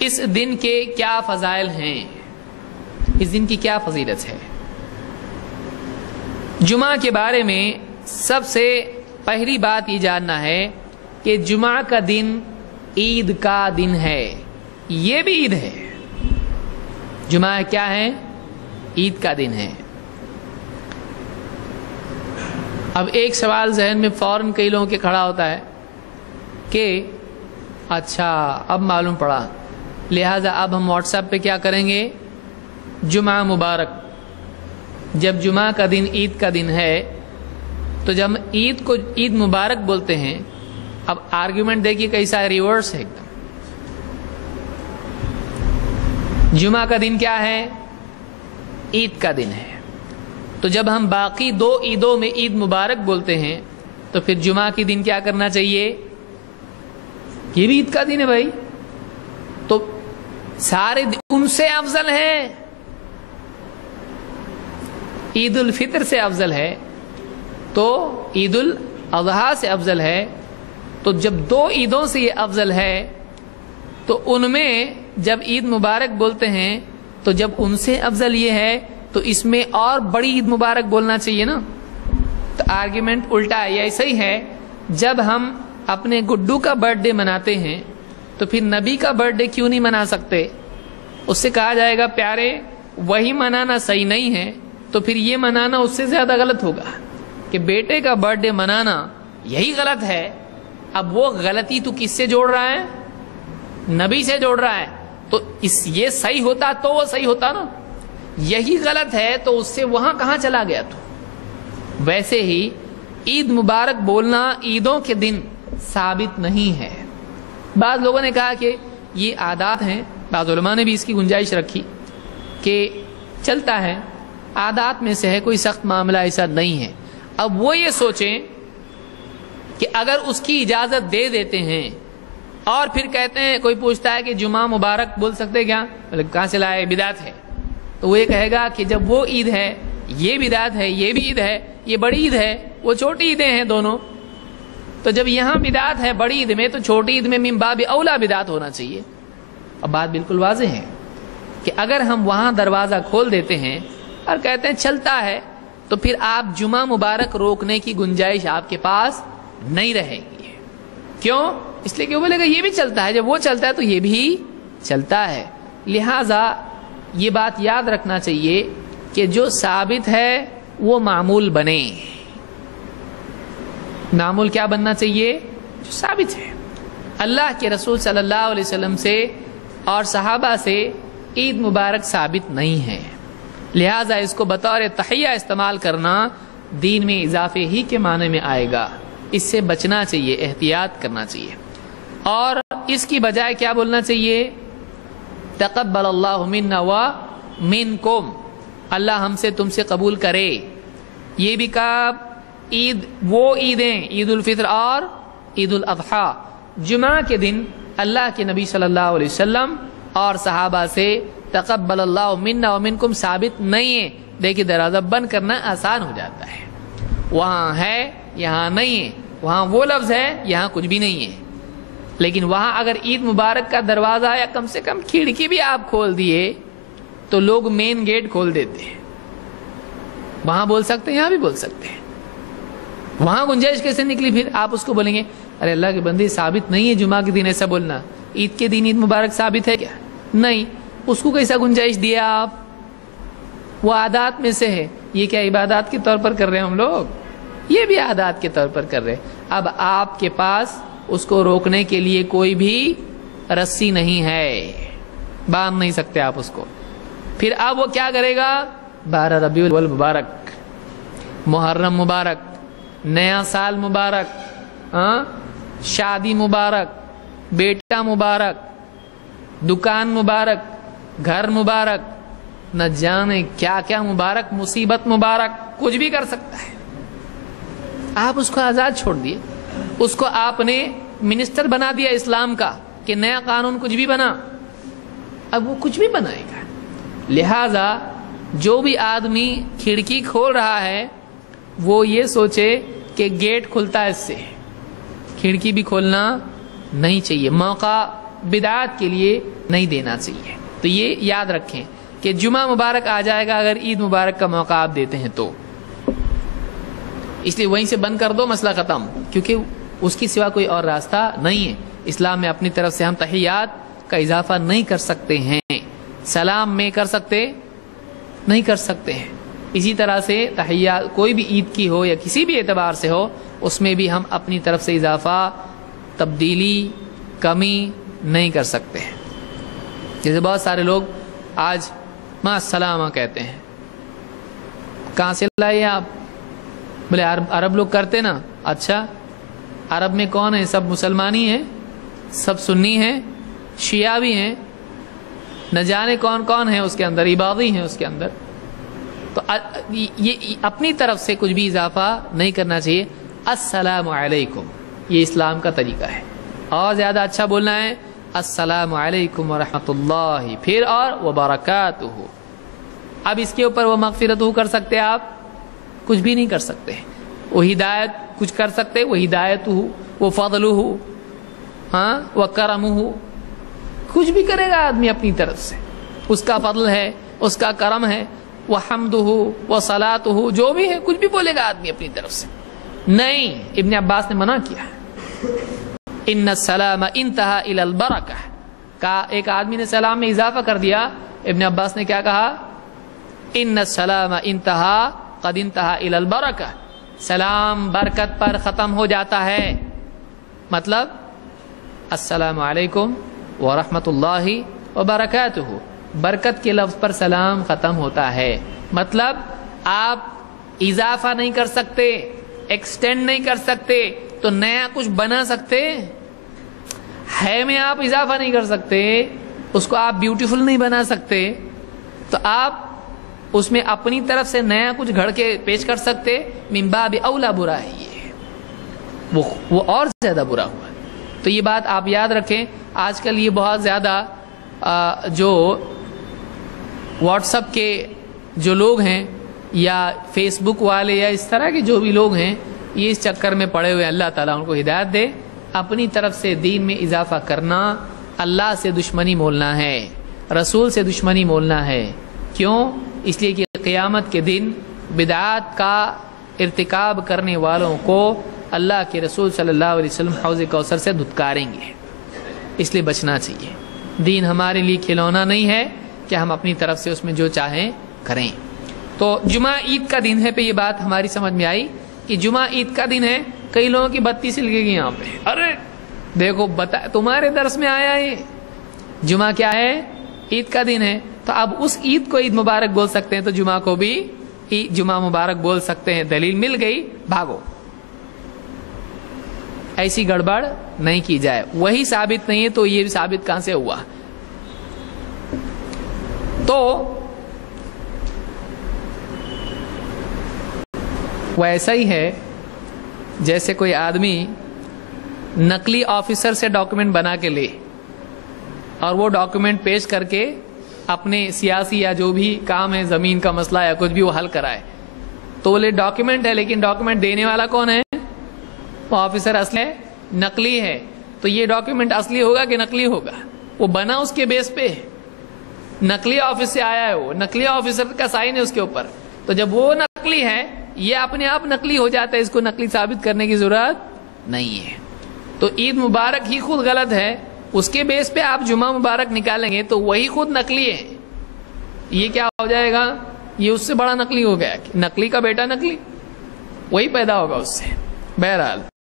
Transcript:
اس دن کے کیا فضائل ہیں، اس دن کی کیا فضیلت ہے۔ جمعہ کے بارے میں سب سے پہلی بات یہ جاننا ہے کہ جمعہ کا دن عید کا دن ہے، یہ بھی عید ہے۔ جمعہ کیا ہے؟ عید کا دن ہے۔ اب ایک سوال ذہن میں فوراً کئی لوگوں کے کھڑا ہوتا ہے کہ اچھا اب معلوم پڑا، لہٰذا اب ہم واٹس ایپ پہ کیا کریں گے؟ جمعہ مبارک۔ جب جمعہ کا دن عید کا دن ہے تو جب ہم عید کو عید مبارک بولتے ہیں، اب آرگیومنٹ دیکھیے کیسا ریورس ہے ایک دم۔ جمعہ کا دن کیا ہے؟ عید کا دن ہے۔ تو جب ہم باقی دو عیدوں میں عید مبارک بولتے ہیں تو پھر جمعہ کے دن کیا کرنا چاہیے؟ یہ بھی عید کا دن ہے بھائی، تو سارے ان سے افضل ہے، عید الفطر سے افضل ہے، تو عید الاضحیٰ سے افضل ہے۔ تو جب دو عیدوں سے یہ افضل ہے تو ان میں جب عید مبارک بولتے ہیں تو جب ان سے افضل یہ ہے تو اس میں اور بڑی عید مبارک بولنا چاہیے نا۔ تو آرگیومنٹ الٹا ہے، ایسا ہی ہے جب ہم اپنے گڈو کا برتھ ڈے مناتے ہیں تو پھر نبی کا برتھ ڈے کیوں نہیں منا سکتے؟ اس سے کہا جائے گا پیارے وہی منانا صحیح نہیں ہے، تو پھر یہ منانا اس سے زیادہ غلط ہوگا کہ بیٹے کا برتھ ڈے منانا یہی غلط ہے۔ اب وہ غلطی تو کس سے جوڑ رہا ہے؟ نبی سے جوڑ رہا ہے۔ تو یہ صحیح ہوتا تو وہ صحیح ہوتا نا، یہی غلط ہے تو اس سے وہاں کہاں چلا گیا تو۔ ویسے ہی عید مبارک بولنا عیدوں کے دن ثابت نہیں ہے۔ بعض لوگوں نے کہا کہ یہ عادات ہیں، بعض علماء نے بھی اس کی گنجائش رکھی کہ چلتا ہے، عادات میں سے ہے، کوئی سخت معاملہ ایسا نہیں ہے۔ اب وہ یہ سوچیں کہ اگر اس کی اجازت دے دیتے ہیں اور پھر کہتے ہیں، کوئی پوچھتا ہے کہ جمعہ مبارک بول سکتے کیا؟ کہاں سے لائے؟ بدعت ہے۔ تو وہ یہ کہے گا کہ جب وہ عید ہے یہ بدعت ہے، یہ بھی عید ہے، یہ بڑی عید ہے، وہ چھوٹی عیدیں ہیں دونوں، تو جب یہاں بدعت ہے بڑی عید میں تو چھوٹی عید میں من باب اولا بدعت ہونا چاہیے۔ اب بات بالکل واضح ہے کہ اگر ہم وہاں دروازہ کھول دیتے ہیں اور کہتے ہیں چلتا ہے تو پھر آپ جمعہ مبارک روکنے کی گنجائش آپ کے پاس نہیں رہے گی۔ کیوں؟ اس لیے کہ وہ بولے گا یہ بھی چلتا ہے، جب وہ چلتا ہے تو یہ بھی چلتا ہے۔ لہٰذا یہ بات یاد رکھنا چاہیے کہ جو ثابت ہے وہ معمول بنے۔ معمول کیا بننا چاہیے؟ جو ثابت ہے۔ اللہ کے رسول صلی اللہ علیہ وسلم سے اور صحابہ سے عید مبارک ثابت نہیں ہے، لہٰذا اس کو بطور تحیہ استعمال کرنا دین میں اضافے ہی کے معنی میں آئے گا۔ اس سے بچنا چاہیے، احتیاط کرنا چاہیے، اور اس کی بجائے کیا بولنا چاہیے؟ تقبل اللہ منا و منکم، اللہ ہم سے تم سے قبول کرے۔ یہ بھی کہا عید، وہ عیدیں عید الفطر اور عید الاضحیٰ، جمعہ کے دن اللہ کے نبی صلی اللہ علیہ وسلم اور صحابہ سے تقبل اللہ منا و منکم ثابت نہیں ہے۔ دیکھیے دروازہ بند کرنا آسان ہو جاتا ہے، وہاں ہے یہاں نہیں ہے، وہاں وہ لفظ ہے یہاں کچھ بھی نہیں ہے، لیکن وہاں اگر عید مبارک کا دروازہ یا کم سے کم کھڑکی بھی آپ کھول دیے تو لوگ مین گیٹ کھول دیتے ہیں، وہاں بول سکتے ہیں یہاں بھی بول سکتے ہیں۔ وہاں گنجائش کیسے نکلی؟ پھر آپ اس کو بولیں گے ارے اللہ کے بندے ثابت نہیں ہے جمعہ کے دن ایسا بولنا، عید کے دن عید مبارک ثابت ہے کیا؟ نہیں، اس کو کیسا گنجائش دیا آپ؟ وہ عادات میں سے ہے۔ یہ کیا عبادات کے طور پر کر رہے ہیں ہم لوگ؟ یہ بھی عادات کے طور پر کر رہے ہیں۔ اب آپ کے پاس اس کو روکنے کے لیے کوئی بھی رسی نہیں ہے، باندھ نہیں سکتے آپ اس کو۔ پھر اب وہ کیا کرے گا؟ 12 ربیع الاول مبارک، محرم مبارک، نیا سال مبارک، شادی مبارک، بیٹا مبارک، دکان مبارک، گھر مبارک، نہ جانے کیا کیا مبارک، مصیبت مبارک، کچھ بھی کر سکتا ہے۔ آپ اس کو آزاد چھوڑ دیے، اس کو آپ نے منسٹر بنا دیا اسلام کا کہ نیا قانون کچھ بھی بنا، اب وہ کچھ بھی بنائے گا۔ لہذا جو بھی آدمی کھڑکی کھول رہا ہے وہ یہ سوچے کہ گیٹ کھلتا ہے اس سے، کھڑکی بھی کھولنا نہیں چاہیے۔ موقع بدعات کے لیے نہیں دینا چاہیے. تو یہ یاد رکھیں کہ جمعہ مبارک آ جائے گا اگر عید مبارک کا موقع آپ دیتے ہیں تو، اس لیے وہیں سے بند کر دو، مسئلہ ختم، کیونکہ اس کی سوا کوئی اور راستہ نہیں ہے. اسلام میں اپنی طرف سے ہم تحیات کا اضافہ نہیں کر سکتے ہیں، سلام میں کر سکتے نہیں کر سکتے ہیں. اسی طرح سے تحیات کوئی بھی عید کی ہو یا کسی بھی اعتبار سے ہو، اس میں بھی ہم اپنی طرف سے اضافہ، تبدیلی، کمی نہیں کر سکتے ہیں. جیسے بہت سارے لوگ آج مع السلامہ کہتے ہیں. کہاں سے لائے آپ؟ بولے عرب لوگ کرتے نا. اچھا، عرب میں کون ہے؟ سب مسلمانی ہیں، سب سنی ہیں، شیعہ بھی ہیں، نہ جانے کون کون ہے اس کے اندر، عبادی ہیں اس کے اندر. تو یہ اپنی طرف سے کچھ بھی اضافہ نہیں کرنا چاہیے. السلام علیکم، یہ اسلام کا طریقہ ہے. اور زیادہ اچھا بولنا ہے السلام علیکم ورحمۃ اللہ، پھر اور وبرکاتہ. اب اس کے اوپر وہ مغفرت کر سکتے آپ؟ کچھ بھی نہیں کر سکتے. وہ ہدایت کچھ کر سکتے؟ وہ ہدایت ہو، وہ فضل ہو، ہاں، وہ کرم ہو، کچھ بھی کرے گا آدمی اپنی طرف سے، اس کا فضل ہے، اس کا کرم ہے، وہ حمد ہو، وہ صلاۃ ہو، جو بھی ہے کچھ بھی بولے گا آدمی اپنی طرف سے. نہیں، ابن عباس نے منع کیا ہے. ان السلام انتہا الی البرکہ، کہا ایک آدمی نے سلام میں اضافہ کر دیا. ابن عباس نے کیا کہا؟ ان السلام انتہا قد انتہا الی البرکہ، سلام برکت پر ختم ہو جاتا ہے. مطلب السلام علیکم ورحمۃ اللہ وبرکاتہ، برکت کے لفظ پر سلام ختم ہوتا ہے. مطلب آپ اضافہ نہیں کر سکتے، ایکسٹینڈ نہیں کر سکتے، تو نیا کچھ بنا سکتے ہے میں آپ اضافہ نہیں کر سکتے، اس کو آپ بیوٹیفل نہیں بنا سکتے، تو آپ اس میں اپنی طرف سے نیا کچھ گھڑ کے پیش کر سکتے. من باب اولا برا ہے یہ، وہ اور زیادہ برا ہوا. تو یہ بات آپ یاد رکھیں. آج کل یہ بہت زیادہ جو واٹس ایپ کے جو لوگ ہیں یا فیس بک والے یا اس طرح کے جو بھی لوگ ہیں، یہ اس چکر میں پڑے ہوئے. اللہ تعالیٰ ان کو ہدایت دے. اپنی طرف سے دین میں اضافہ کرنا اللہ سے دشمنی مولنا ہے، رسول سے دشمنی مولنا ہے. کیوں؟ اس لیے کہ قیامت کے دن بدعات کا ارتکاب کرنے والوں کو اللہ کے رسول صلی اللہ علیہ وسلم حوض کوثر سے دھتکاریں گے. اس لیے بچنا چاہیے. دین ہمارے لیے کھلونا نہیں ہے کہ ہم اپنی طرف سے اس میں جو چاہیں کریں. تو جمعہ عید کا دن ہے پہ یہ بات ہماری سمجھ میں آئی کہ جمعہ عید کا دن ہے. کئی لوگوں کی بتی سل گئی یہاں پہ. ارے دیکھو تمہارے درس میں آیا ہے جمعہ کیا ہے؟ عید کا دن ہے. تو اب اس عید کو عید مبارک بول سکتے ہیں تو جمعہ کو بھی جمعہ مبارک بول سکتے ہیں. دلیل مل گئی، بھاگو. ایسی گڑبڑ نہیں کی جائے. وہی ثابت نہیں ہے تو یہ بھی ثابت کہاں سے ہوا؟ تو وہ ایسا ہی ہے جیسے کوئی آدمی نقلی آفیسر سے ڈاکومنٹ بنا کے لے اور وہ ڈاکومنٹ پیش کر کے اپنے سیاسی یا جو بھی کام ہے، زمین کا مسئلہ یا کچھ بھی، وہ حل کرائے. تو وہ ڈاکومنٹ ہے، لیکن ڈاکومنٹ دینے والا کون ہے؟ وہ آفیسر اصلی ہے، نقلی ہے. تو یہ ڈاکومنٹ اصلی ہوگا کہ نقلی ہوگا؟ وہ بنا اس کے بیس پہ، نقلی آفس سے آیا ہے، وہ نقلی آفیسر کا سائن ہے اس کے اوپر. تو جب وہ نقلی ہے، یہ اپنے آپ نقلی ہو جاتا ہے، اس کو نقلی ثابت کرنے کی ضرورت نہیں ہے. تو عید مبارک ہی خود غلط ہے، اس کے بیس پہ آپ جمعہ مبارک نکالیں گے تو وہی خود نقلی ہے. یہ کیا ہو جائے گا؟ یہ اس سے بڑا نقلی ہو گیا. نقلی کا بیٹا نقلی، وہی پیدا ہوگا اس سے. بہرحال